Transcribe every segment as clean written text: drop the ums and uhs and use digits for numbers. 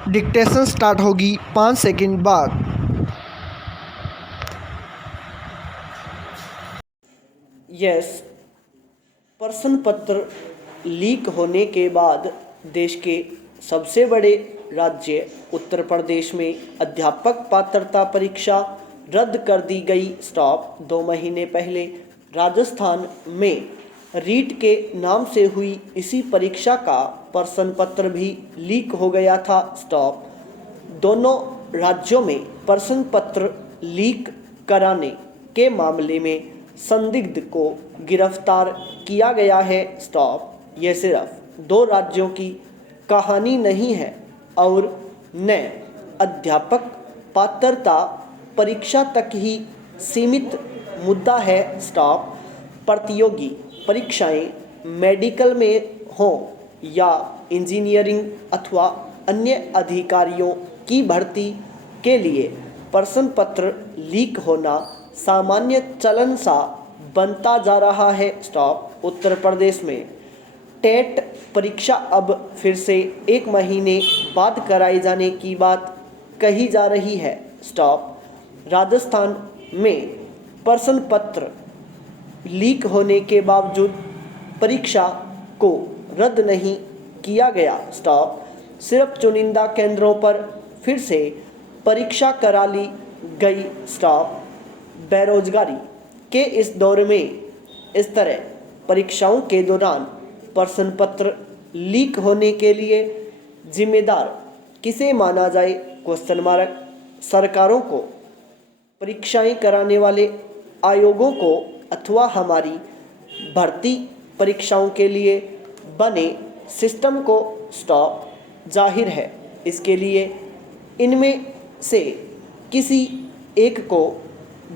Dictation start होगी 5 second बाद। Yes, प्रश्न पत्र लीक होने के बाद देश के सबसे बड़े राज्य उत्तर प्रदेश में अध्यापक पात्रता परीक्षा रद्द कर दी गई। स्टॉप। 2 महीने पहले राजस्थान में रीट के नाम से हुई इसी परीक्षा का प्रश्न पत्र भी लीक हो गया था। स्टॉप। दोनों राज्यों में प्रश्न पत्र लीक कराने के मामले में संदिग्ध को गिरफ्तार किया गया है। स्टॉप। यह सिर्फ 2 राज्यों की कहानी नहीं है और न अध्यापक पात्रता परीक्षा तक ही सीमित मुद्दा है। स्टॉप। प्रतियोगी परीक्षाएं मेडिकल में हों या इंजीनियरिंग अथवा अन्य अधिकारियों की भर्ती के लिए प्रश्न पत्र लीक होना सामान्य चलन सा बनता जा रहा है। स्टॉप। उत्तर प्रदेश में टेट परीक्षा अब फिर से 1 महीने बाद कराए जाने की बात कही जा रही है। स्टॉप। राजस्थान में प्रश्न पत्र लीक होने के बावजूद परीक्षा को रद्द नहीं किया गया। स्टॉप। सिर्फ चुनिंदा केंद्रों पर फिर से परीक्षा करा ली गई। स्टॉप। बेरोजगारी के इस दौर में इस तरह परीक्षाओं के दौरान प्रश्न पत्र लीक होने के लिए जिम्मेदार किसे माना जाए? Question mark. सरकारों को, परीक्षाएं कराने वाले आयोगों को अथवा हमारी भर्ती परीक्षाओं के लिए बने सिस्टम को? स्टॉप। जाहिर है इसके लिए इनमें से किसी एक को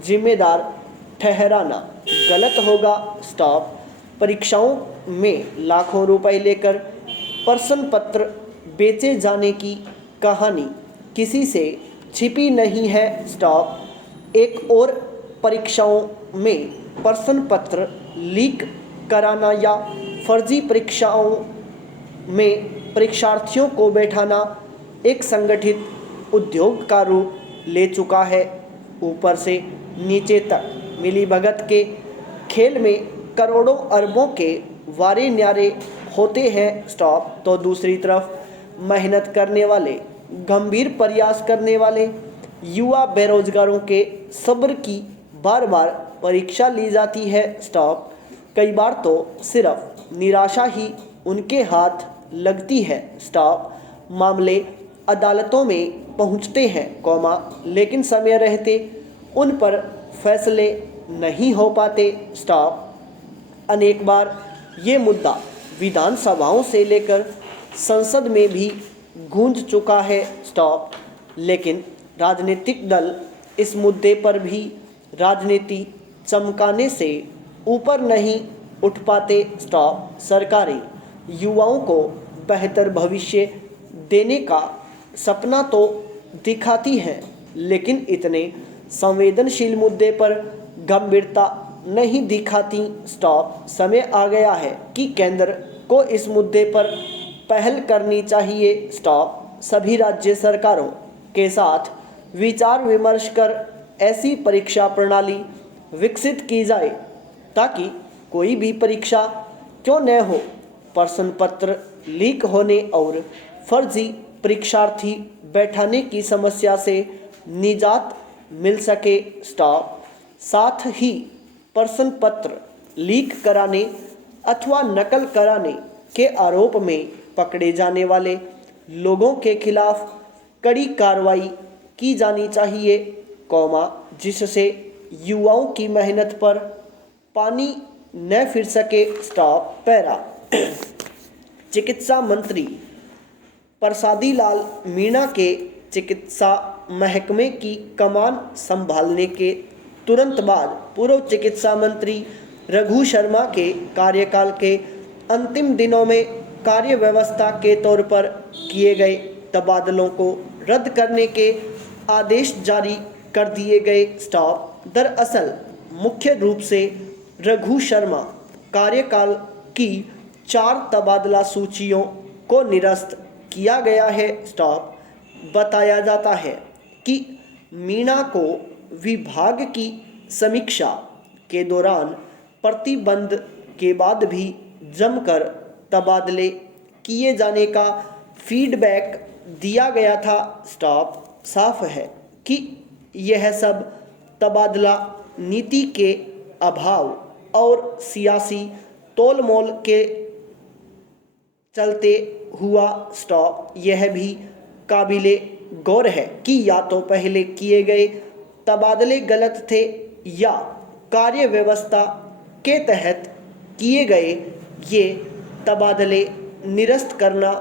जिम्मेदार ठहराना गलत होगा। स्टॉप। परीक्षाओं में लाखों रुपए लेकर प्रश्न पत्र बेचे जाने की कहानी किसी से छिपी नहीं है। स्टॉप। एक और परीक्षाओं में प्रश्न पत्र लीक कराना या फर्जी परीक्षाओं में परीक्षार्थियों को बैठाना एक संगठित उद्योग का रूप ले चुका है। ऊपर से नीचे तक मिलीभगत के खेल में करोड़ों अरबों के वारे न्यारे होते हैं। स्टॉप। तो दूसरी तरफ मेहनत करने वाले, गंभीर प्रयास करने वाले युवा बेरोजगारों के सब्र की बार बार परीक्षा ली जाती है। स्टॉप। कई बार तो सिर्फ निराशा ही उनके हाथ लगती है। स्टॉप। मामले अदालतों में पहुंचते हैं, लेकिन समय रहते उन पर फैसले नहीं हो पाते। स्टॉप। अनेक बार ये मुद्दा विधानसभाओं से लेकर संसद में भी गूंज चुका है। स्टॉप। लेकिन राजनीतिक दल इस मुद्दे पर भी राजनीति चमकाने से ऊपर नहीं उठ पाते। स्टॉप। सरकारें युवाओं को बेहतर भविष्य देने का सपना तो दिखाती हैं, लेकिन इतने संवेदनशील मुद्दे पर गंभीरता नहीं दिखाती। स्टॉप। समय आ गया है कि केंद्र को इस मुद्दे पर पहल करनी चाहिए। स्टॉप। सभी राज्य सरकारों के साथ विचार विमर्श कर ऐसी परीक्षा प्रणाली विकसित की जाए ताकि कोई भी परीक्षा क्यों न हो, प्रश्न पत्र लीक होने और फर्जी परीक्षार्थी बैठाने की समस्या से निजात मिल सके। स्टॉप। साथ ही प्रश्न पत्र लीक कराने अथवा नकल कराने के आरोप में पकड़े जाने वाले लोगों के खिलाफ कड़ी कार्रवाई की जानी चाहिए, जिससे युवाओं की मेहनत पर पानी न फिर सके। स्टॉप। पैरा। चिकित्सा मंत्री प्रसादी लाल मीणा के चिकित्सा महकमे की कमान संभालने के तुरंत बाद पूर्व चिकित्सा मंत्री रघु शर्मा के कार्यकाल के अंतिम दिनों में कार्य व्यवस्था के तौर पर किए गए तबादलों को रद्द करने के आदेश जारी कर दिए गए। स्टॉप। दरअसल मुख्य रूप से रघु शर्मा कार्यकाल की 4 तबादला सूचियों को निरस्त किया गया है। स्टॉप। बताया जाता है कि मीणा को विभाग की समीक्षा के दौरान प्रतिबंध के बाद भी जमकर तबादले किए जाने का फीडबैक दिया गया था। स्टॉप। साफ है कि यह सब तबादला नीति के अभाव और सियासी तोलमोल के चलते हुआ। स्टॉप। यह भी काबिले गौर है कि या तो पहले किए गए तबादले गलत थे या कार्य व्यवस्था के तहत किए गए ये तबादले निरस्त करना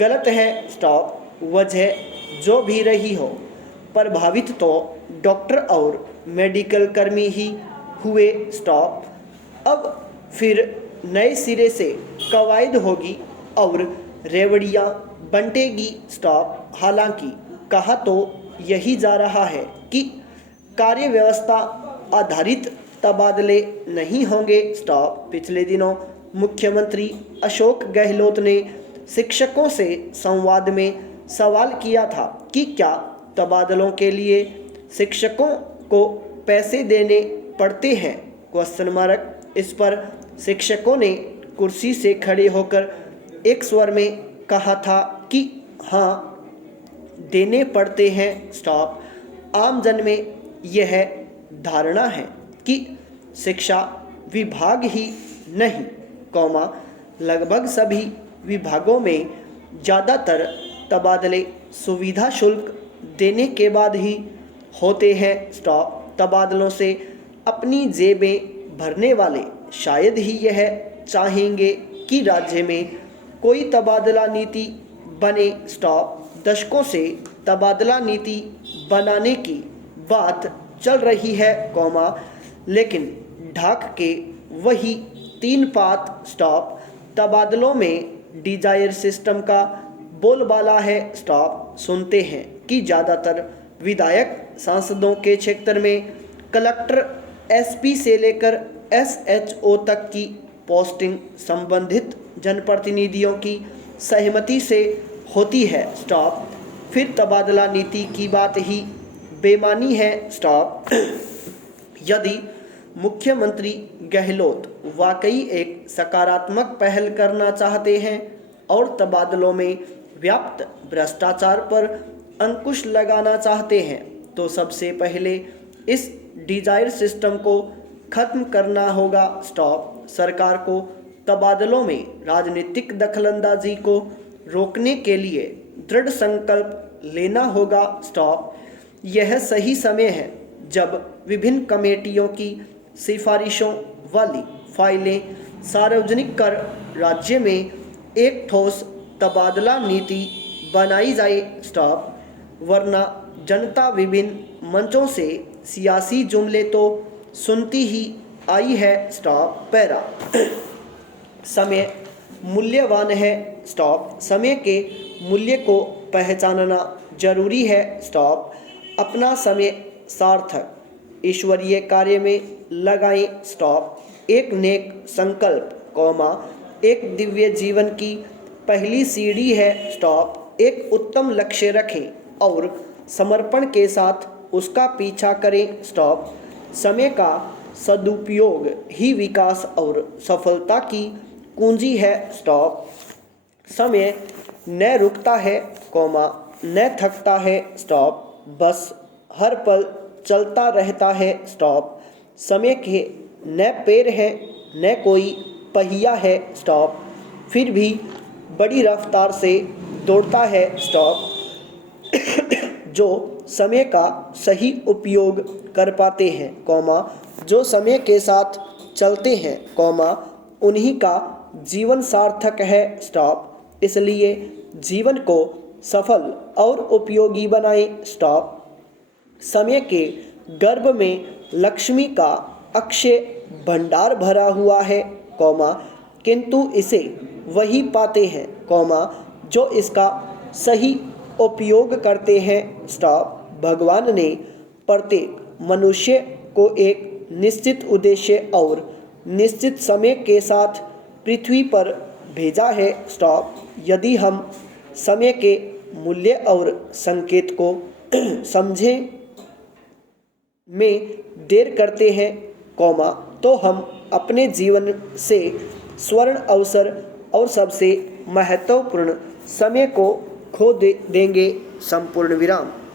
गलत है। स्टॉप। वजह जो भी रही हो, प्रभावित तो डॉक्टर और मेडिकल कर्मी ही हुए। स्टॉप। अब फिर नए सिरे से कवायद होगी और रेवड़ियाँ बंटेगी। स्टॉप। हालांकि कहा तो यही जा रहा है कि कार्य व्यवस्था आधारित तबादले नहीं होंगे। स्टॉप। पिछले दिनों मुख्यमंत्री अशोक गहलोत ने शिक्षकों से संवाद में सवाल किया था कि क्या तबादलों के लिए शिक्षकों को पैसे देने पड़ते हैं? Question mark. इस पर शिक्षकों ने कुर्सी से खड़े होकर एक स्वर में कहा था कि हाँ, देने पड़ते हैं। स्टॉप। आम जन में यह धारणा है कि शिक्षा विभाग ही नहीं, लगभग सभी विभागों में ज़्यादातर तबादले सुविधा शुल्क देने के बाद ही होते हैं। स्टॉप। तबादलों से अपनी जेबें भरने वाले शायद ही यह चाहेंगे कि राज्य में कोई तबादला नीति बने। स्टॉप। दशकों से तबादला नीति बनाने की बात चल रही है, लेकिन ढाक के वही 3 पात। स्टॉप। तबादलों में डिजायर सिस्टम का बोलबाला है। स्टॉप। सुनते हैं कि ज़्यादातर विधायक सांसदों के क्षेत्र में कलेक्टर, एसपी से लेकर एसएचओ तक की पोस्टिंग संबंधित जनप्रतिनिधियों की सहमति से होती है। स्टॉप। फिर तबादला नीति की बात ही बेमानी है। स्टॉप। यदि मुख्यमंत्री गहलोत वाकई एक सकारात्मक पहल करना चाहते हैं और तबादलों में व्याप्त भ्रष्टाचार पर अंकुश लगाना चाहते हैं, तो सबसे पहले इस डिजायर सिस्टम को खत्म करना होगा। स्टॉप। सरकार को तबादलों में राजनीतिक दखलंदाजी को रोकने के लिए दृढ़ संकल्प लेना होगा। स्टॉप। यह सही समय है जब विभिन्न कमेटियों की सिफारिशों वाली फाइलें सार्वजनिक कर राज्य में एक ठोस तबादला नीति बनाई जाए। स्टॉप। वरना जनता विभिन्न मंचों से सियासी जुमले तो सुनती ही आई है। स्टॉप। पैरा। समय मूल्यवान है। स्टॉप। समय के मूल्य को पहचानना जरूरी है। स्टॉप। अपना समय सार्थक ईश्वरीय कार्य में लगाएं। स्टॉप। एक नेक संकल्प, एक दिव्य जीवन की पहली सीढ़ी है। स्टॉप। एक उत्तम लक्ष्य रखें और समर्पण के साथ उसका पीछा करें। स्टॉप। समय का सदुपयोग ही विकास और सफलता की कुंजी है। स्टॉप। समय न रुकता है, न थकता है। स्टॉप। बस हर पल चलता रहता है। स्टॉप। समय के न पैर है न कोई पहिया है। स्टॉप। फिर भी बड़ी रफ्तार से दौड़ता है। स्टॉप। जो समय का सही उपयोग कर पाते हैं, जो समय के साथ चलते हैं, उन्हीं का जीवन सार्थक है। स्टॉप। इसलिए जीवन को सफल और उपयोगी बनाएं। स्टॉप। समय के गर्भ में लक्ष्मी का अक्षय भंडार भरा हुआ है, किंतु इसे वही पाते हैं, जो इसका सही उपयोग करते हैं। स्टॉप। भगवान ने प्रत्येक मनुष्य को एक निश्चित उद्देश्य और निश्चित समय के साथ पृथ्वी पर भेजा है। स्टॉप। यदि हम समय के मूल्य और संकेत को समझे में देर करते हैं, कौमा, तो हम अपने जीवन से स्वर्ण अवसर और सबसे महत्वपूर्ण समय को खो देंगे। संपूर्ण विराम।